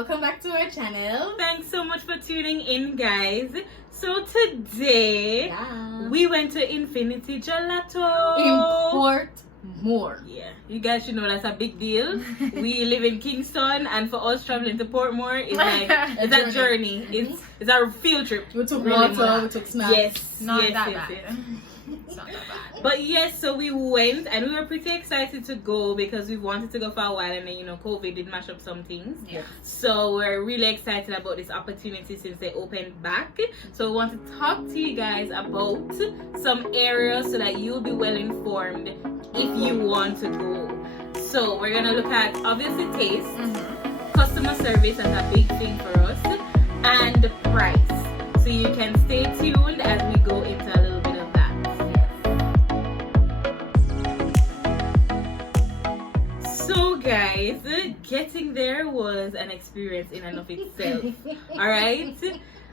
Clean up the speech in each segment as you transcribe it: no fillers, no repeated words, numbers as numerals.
welcome back to our channel. Thanks so much for tuning in, guys. So today we went to Infini Gelato In Portmore. Yeah, you guys should know that's a big deal. We live in Kingston, and for us traveling to Portmore is like it's a journey. It's a field trip. We took really water, we took snacks. Yes, not yes, that yes, bad. yes. It's not that bad. But yes, so we went and we were pretty excited to go because we wanted to go for a while, and then COVID did mash up some things. Yeah. So we're really excited about this opportunity since they opened back. So we want to talk to you guys about some areas so that you'll be well informed if you want to go. So we're gonna look at obviously taste, customer service as a big thing for us, and the price. So you can stay tuned as we go into a little bit of that. So guys, getting there was an experience in and of itself. Alright?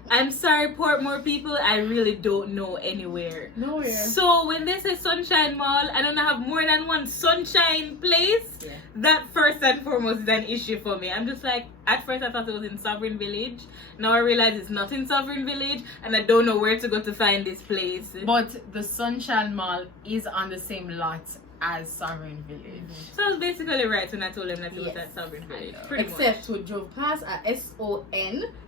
I'm sorry, Portmore people, I really don't know anywhere. Nowhere. So when they say Sunshine Mall, I don't have more than one sunshine place. Yeah. That first and foremost is an issue for me. I'm just like, at first I thought it was in Sovereign Village. Now I realize it's not in Sovereign Village, and I don't know where to go to find this place. But the Sunshine Mall is on the same lot as Sovereign Village. So I was basically right when I told them that it was Yes. at Sovereign Village. I know. Pretty Except we drove past a SON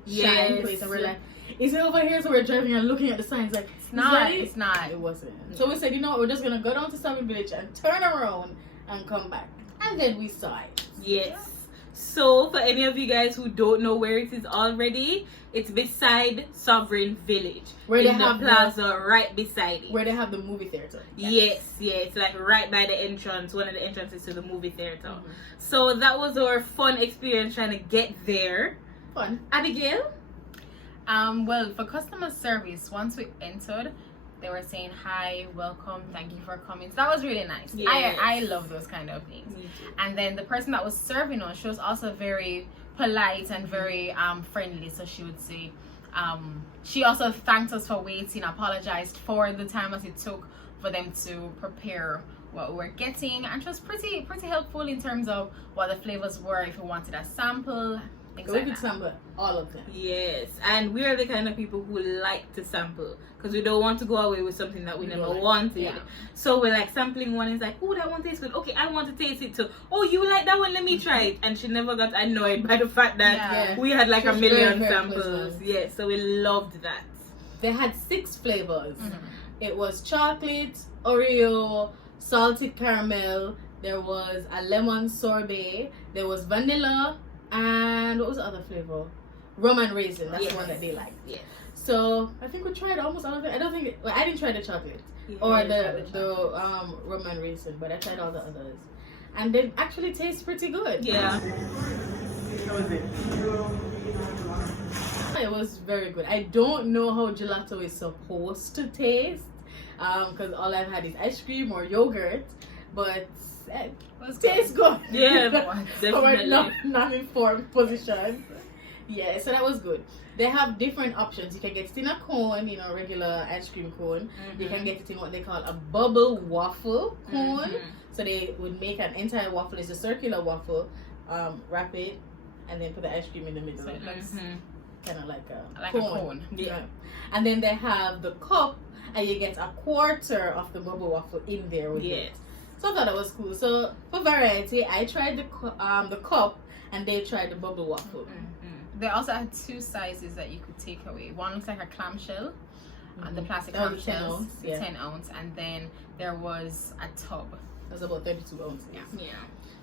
Yes. shine place and we're like, is it over here? So we're driving and looking at the signs like, It's not. it? It's not. It wasn't. So we said, you know what, we're just gonna go down to Sovereign Village and turn around and come back. And then we saw it. Yes. So, for any of you guys who don't know where it is already, it's beside Sovereign Village. Where in they the have plaza right beside it. Where they have the movie theater. Yes, it's like right by the entrance, one of the entrances to the movie theater. So that was our fun experience trying to get there. Fun. Abigail? Well, for customer service, once we entered, they were saying hi, welcome, thank you for coming. So that was really nice. Yes. I love those kind of things. Me too. And then the person that was serving us, she was also very polite and very friendly. So she would say, she also thanked us for waiting, apologized for the time that it took for them to prepare what we were getting, and just pretty helpful in terms of what the flavors were, if we wanted a sample, things We like could that. sample all of them. Yes, and we are the kind of people who like to sample because we don't want to go away with something that we never wanted. Yeah. So we're like sampling one, is like, oh, that one tastes good. Okay, I want to taste it too. Oh, you like that one? Let me try it. And she never got annoyed by the fact that Yeah. we had like She a was million very samples. pleasant. Yes, so we loved that. They had 6 flavors. It was chocolate, Oreo, salted caramel, there was a lemon sorbet, there was vanilla, and what was the other flavor? Rum and raisin. That's the one that they liked. Yes. So I think we tried almost all of it. I don't think I didn't try the chocolate or the rum and raisin, but I tried all the others, and they actually taste pretty good. Yeah. It was very good. I don't know how gelato is supposed to taste, because all I've had is ice cream or yogurt, but it tastes good. Yeah, From a definitely. non-informed position. Yeah, so that was good. They have different options. You can get it in a cone, regular ice cream cone. You can get it in what they call a bubble waffle cone. So they would make an entire waffle. It's a circular waffle, wrap it, and then put the ice cream in the middle. So it looks Kind of like a like cone. a cone. Yeah. And then they have the cup, and you get a quarter of the bubble waffle in there with it. So I thought that was cool. So for variety, I tried the cup, and they tried the bubble waffle. They also had 2 sizes that you could take away. One looks like a clamshell, and the plastic That was 10 clamshells, ounce, the 10 ounce, and then there was a tub. That's about 32 ounces. Yeah.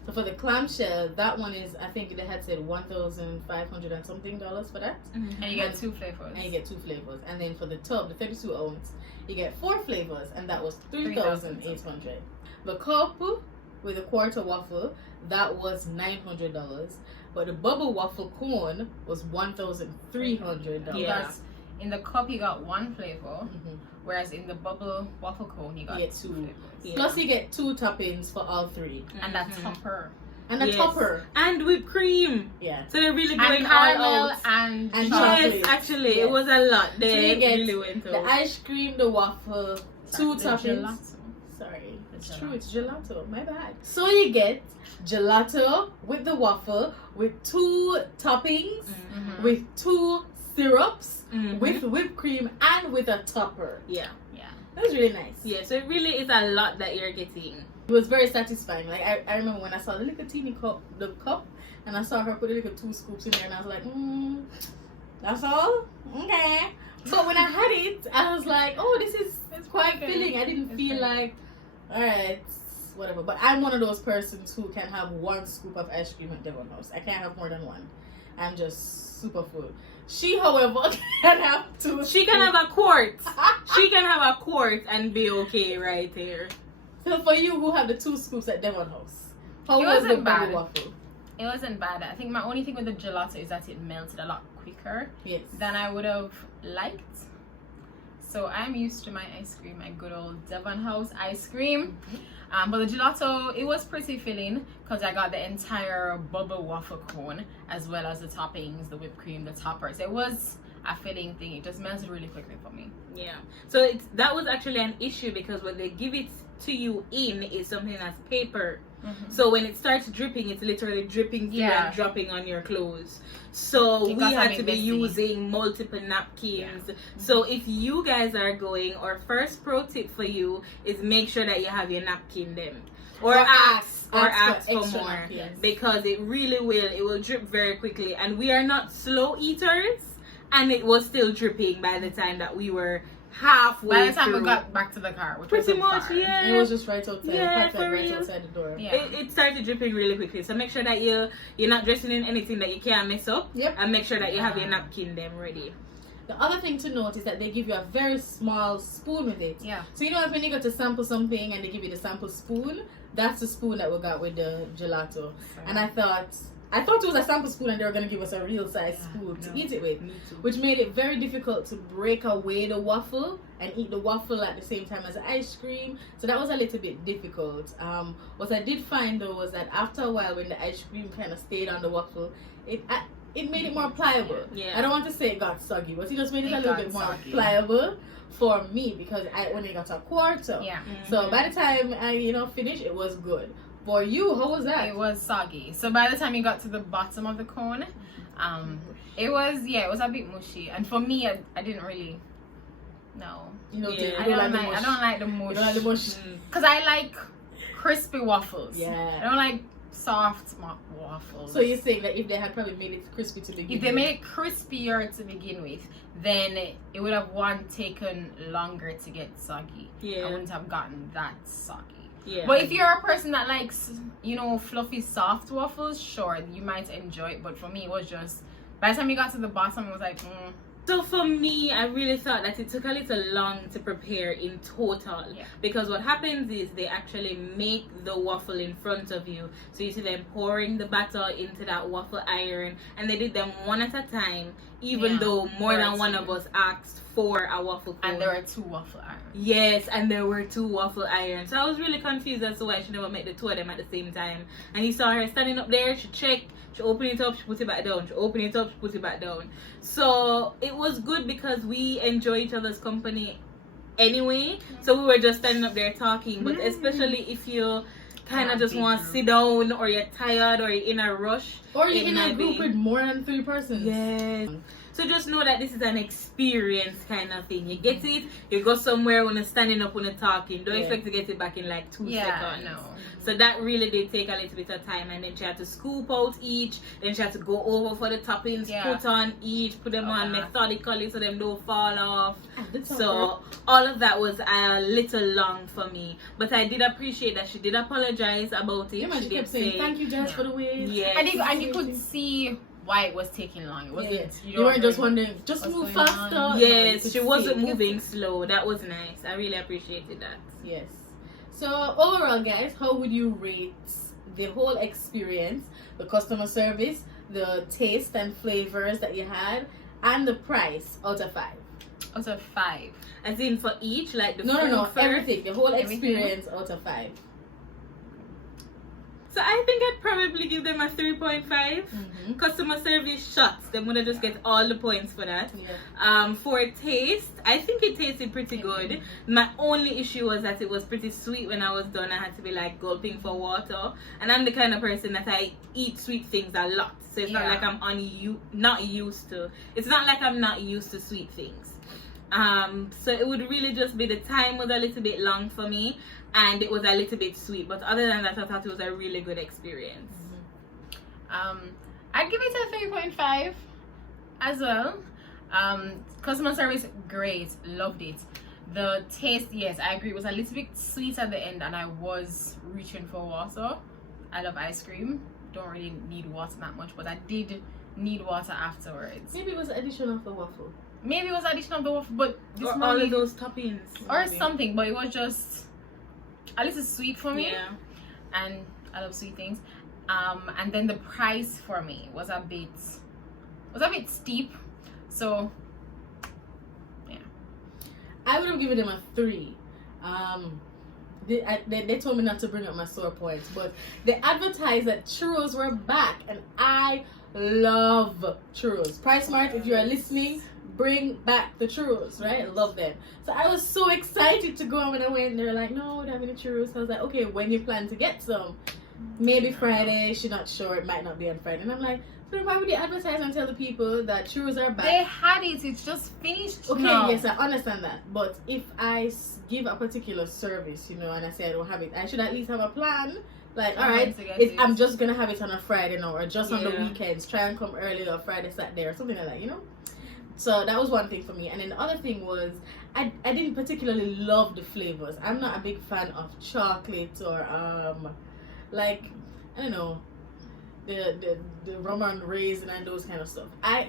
So for the clamshell, that one is, I think they had said $1,500 and something for that. And you get 2 flavors. And you get 2 flavors. And then for the tub, the 32 ounce, you get 4 flavors, and that was $3,800. The cup with a quarter waffle, that was $900. But the bubble waffle cone was $1,300. Yeah. Because in the cup you got 1 flavor, whereas in the bubble waffle cone you got 2 flavors. Yeah. Plus you get 2 toppings for all 3. And that topper. And a topper. And whipped cream. Yeah. So they're really And going all caramel out. and And chocolate. Yes, actually, Yes. it was a lot. So They you get really went the out. ice cream, the waffle, 2 the toppings. gelato. Sorry. It's true, it's gelato. My bad. So you get gelato with the waffle, with 2 toppings, with 2 syrups, with whipped cream, and with a topper. Yeah. That was really nice. Yeah, so it really is a lot that you're getting. It was very satisfying. Like I remember when I saw the little teeny cup, and I saw her put a little 2 scoops in there, and I was like, that's all? Okay. But when I had it, I was like, oh, it's quite filling. I didn't feel like, alright, whatever. But I'm one of those persons who can have 1 scoop of ice cream at Devon House. I can't have more than 1. I'm just super full. She, however, can have 2. She can have a quart. She can have a quart and be okay right there. So for you who have the 2 scoops at Devon House, how was the bubble waffle? It wasn't bad. I think my only thing with the gelato is that it melted a lot quicker than I would have liked. So I'm used to my ice cream, my good old Devon House ice cream. But the gelato, it was pretty filling because I got the entire bubble waffle cone as well as the toppings, the whipped cream, the toppers. It was a filling thing. It just melted really quickly for me. Yeah. So that was actually an issue because when they give it to you is something that's paper. So when it starts dripping, it's literally dripping through and dropping on your clothes. So we had to be using multiple napkins. So if you guys are going, our first pro tip for you is make sure that you have your napkin then. Or ask for more napkins. Because it will drip very quickly. And we are not slow eaters, and it was still dripping by the time that we were halfway by the time through. we got back to the car, which pretty was much far. yeah, it was just right outside. Yeah, right outside the door. It started dripping really quickly, so make sure that you're not dressing in anything that you can't mess up. And make sure that you have your napkin them ready. The other thing to note is that they give you a very small spoon with it. So you know when you go to sample something and they give you the sample spoon, that's the spoon that we got with the gelato. And I thought it was a sample spoon and they were going to give us a real size spoon to eat it with, which made it very difficult to break away the waffle and eat the waffle at the same time as the ice cream. So that was a little bit difficult. What I did find though was that after a while, when the ice cream kind of stayed on the waffle, it made it more pliable. I don't want to say it got soggy, but it just made it a little bit more pliable for me because I only got a quarter. So by the time I finished, it was good. For you, how was that? It was soggy. So by the time you got to the bottom of the cone, it was a bit mushy. And for me, I didn't really. No. I don't like the mush. You don't like the mush? Because I like crispy waffles. Yeah. I don't like soft waffles. So you're saying that if they had probably made it crispy to begin with? If they made it crispier to begin with, then it would have taken longer to get soggy. I wouldn't have gotten that soggy. But if you're a person that likes, fluffy soft waffles, sure, you might enjoy it. But for me, it was just, by the time you got to the bottom, it was like, So for me, I really thought that it took a little long to prepare in total. Because what happens is they actually make the waffle in front of you. So you see them pouring the batter into that waffle iron. And they did them one at a time, even though more than one of us asked for a waffle cone. And there were 2 waffle irons. Yes, and there were 2 waffle irons. So I was really confused as to why she never made the 2 of them at the same time. And you saw her standing up there, she checked, she opened it up, she put it back down. She opened it up, she put it back down. So it was good because we enjoy each other's company anyway. So we were just standing up there talking. But especially if you kind of just want to sit down, or you're tired, or you're in a rush, or you're in a group with more than 3 persons. Yes. So just know that this is an experience kind of thing. You get it, you go somewhere when you're standing up, when you're talking. Don't expect to get it back in like 2 seconds. No. So that really did take a little bit of time. And then she had to scoop out each. Then she had to go over for the toppings, put on each, put them on methodically so them don't fall off. So all of that was a little long for me. But I did appreciate that she did apologize about it. She kept saying, thank you guys for the wait. And you could see why it was taking long. It wasn't, you weren't just wondering, just move faster. Yes, she wasn't moving slow. That was nice. I really appreciated that. Yes. So overall, guys, how would you rate the whole experience, the customer service, the taste and flavors that you had, and the price out of 5? Out of 5. As in for each, like the no, everything, the whole experience out of 5. So I think I'd probably give them a 3.5. Mm-hmm. Customer service shots. They would have just get all the points for that. Yeah. For taste, I think it tasted pretty good. My only issue was that it was pretty sweet when I was done. I had to be like gulping for water. And I'm the kind of person that I eat sweet things a lot. So it's not like I'm not used to. It's not like I'm not used to sweet things. So it would really just be the time was a little bit long for me, and it was a little bit sweet. But other than that, I thought it was a really good experience. I'd give it a 3.5 as well. Customer service, great, loved it. The taste, yes, I agree, it was a little bit sweet at the end, and I was reaching for water. I love ice cream. Don't really need water that much, but I did need water afterwards. Maybe it was addition of the waffle. Maybe it was addition of the waffle, but this Or all of those toppings. or Maybe. something, but it was just a little sweet for me. Yeah. And I love sweet things. And then the price for me was a bit steep. So yeah. I would have given them a 3. They told me not to bring up my sore points, but they advertised that churros were back, and I love churros. Price Mart, if you are listening, bring back the churros, right? I love them. So I was so excited to go, and when I went, they were like, no, we don't have any churros. So I was like, okay, when you plan to get some? Maybe Friday. She's not sure. It might not be on Friday. And I'm like, so why would you advertise and tell the people that churros are back? They had it. It's just finished. Okay, now. yes, I understand that. But if I give a particular service, you know, and I say I don't have it, I should at least have a plan. Like, all right, I'm just going to have it on a Friday now, or just on the weekends. Try and come early or Friday, Saturday, or something like that, you know? So that was one thing for me. And then the other thing was, I didn't particularly love the flavors. I'm not a big fan of chocolate or, like, I don't know, the rum and raisin and those kind of stuff. I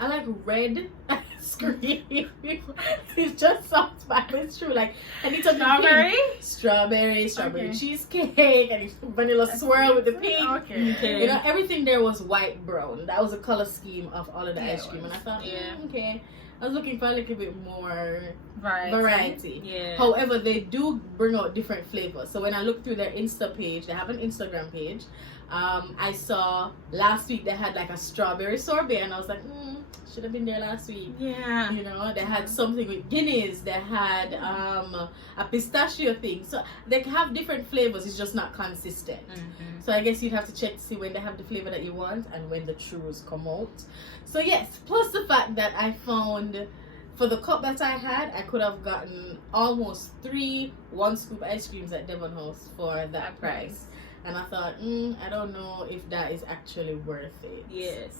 like red ice cream. It just sounds bad, but it's true. Like, I need something strawberry Okay. cheesecake, and vanilla swirl with the pink. Okay. You know, everything there was white brown. That was the color scheme of all of the ice cream, and I thought, okay. I was looking for a little bit more variety. Yeah. However, they do bring out different flavors. So when I looked through their Insta page, they have an Instagram page. I saw last week they had like a strawberry sorbet, and I was like, should have been there last week. Yeah. You know, they had something with Guinness. They had a pistachio thing. So they have different flavors. It's just not consistent. So I guess you'd have to check to see when they have the flavor that you want and when the churros come out. So yes, plus the fact that I found for the cup that I had, I could have gotten almost 3 1-scoop ice creams at Devon House for that price. And I thought, I don't know if that is actually worth it. Yes.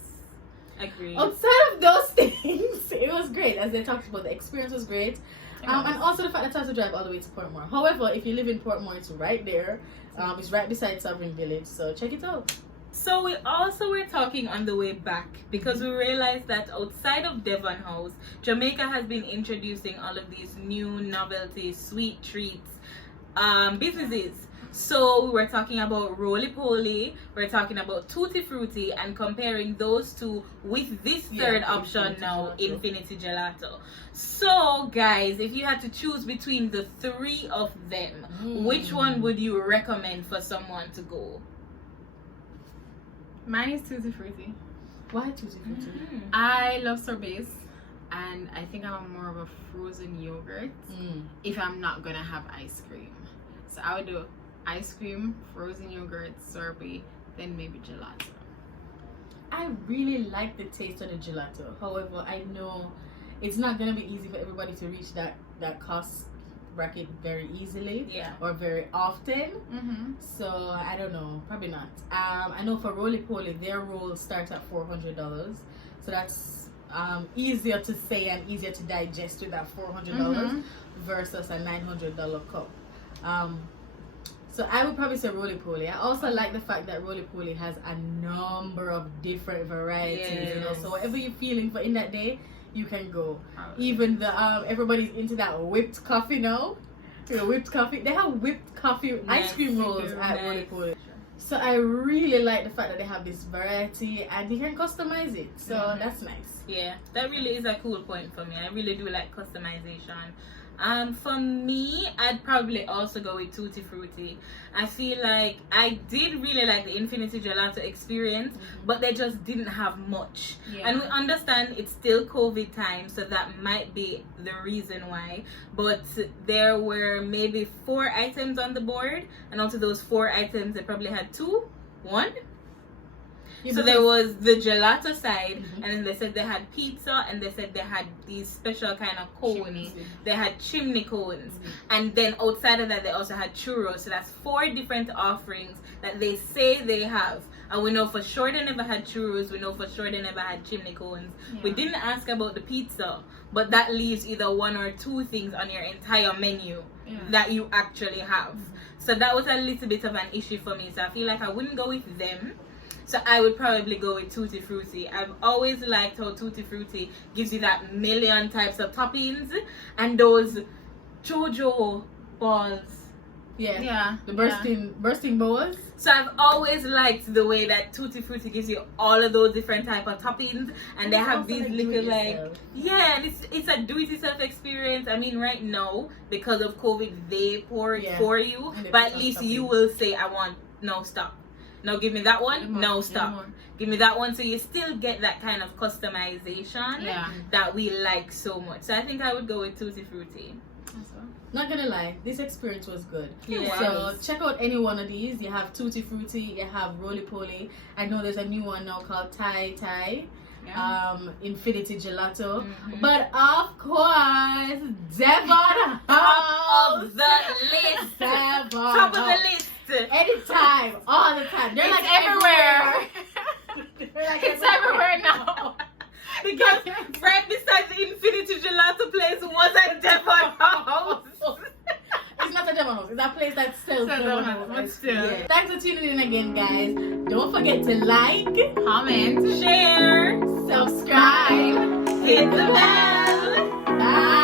Agreed. Outside of those things, it was great. As they talked about, the experience was great. And also the fact that I had to drive all the way to Portmore. However, if you live in Portmore, it's right there. It's right beside Sovereign Village, so check it out. So we also were talking on the way back because we realized that outside of Devon House, Jamaica has been introducing all of these new novelty sweet treats businesses. So we were talking about Roly Poly, we're talking about Tutti Frutti, and comparing those two with this third option now, Infini Gelato. So guys, if you had to choose between the 3 of them, which one would you recommend for someone to go? Mine is Tutti Frutti. Why Tutti Frutti? I love sorbets, and I think I'm more of a frozen yogurt if I'm not gonna have ice cream. So I would do ice cream, frozen yogurt, sorbet, then maybe gelato. I really like the taste of the gelato. However, I know it's not gonna be easy for everybody to reach that cost bracket very easily or very often. So I don't know, probably not. I know for Roly Poly, their rolls start at $400, so that's easier to say and easier to digest with that $400 versus a $900 cup. So I would probably say Roly Poly. I also like the fact that Roly Poly has a number of different varieties. You know, so whatever you're feeling for in that day, you can go. Even the everybody's into that whipped coffee now. Whipped coffee. They have whipped coffee ice cream rolls at Roly Poly. So I really like the fact that they have this variety and you can customize it. So that's nice. Yeah, that really is a cool point for me. I really do like customization. For me, I'd probably also go with Tutti Frutti. I feel like I did really like the Infiniti Gelato experience, but they just didn't have much. Yeah. And we understand it's still COVID time, so that might be the reason why. But there were maybe 4 items on the board, and out of those 4 items, they probably had 1. Yeah, so there was the gelato side, and then they said they had pizza, and they said they had these special kind of cones. Chimney. They had chimney cones, and then outside of that they also had churros. So that's 4 different offerings that they say they have. And we know for sure they never had churros. We know for sure they never had chimney cones. Yeah. We didn't ask about the pizza, but that leaves either 1 or 2 things on your entire menu that you actually have. So that was a little bit of an issue for me. So I feel like I wouldn't go with them. So I would probably go with Tutti Frutti. I've always liked how Tutti Frutti gives you that million types of toppings and those JoJo balls. Yeah. The bursting balls. So I've always liked the way that Tutti Frutti gives you all of those different type of toppings, and they have these little and it's a do-it-yourself experience. I mean, right now because of COVID, they pour it for you, but at least you will say, "I want stop." No, give me that one. No, stop. Give me that one. So you still get that kind of customization that we like so much. So I think I would go with Tutti Frutti. Not gonna lie, this experience was good. Yeah. So check out any one of these. You have Tutti Frutti, you have Roly Poly. I know there's a new one now called Thai, Infiniti Gelato. But of course, Devon Top of the list. Top of the list. Anytime, all the time. They're like everywhere. It's everywhere now. Because right beside the Infiniti Gelato place was a Devon House. It's not a Devon House. It's a place that sells Devon House. But still. Yeah. Thanks for tuning in again, guys. Don't forget to like, comment, share, subscribe, hit the bell. Bye.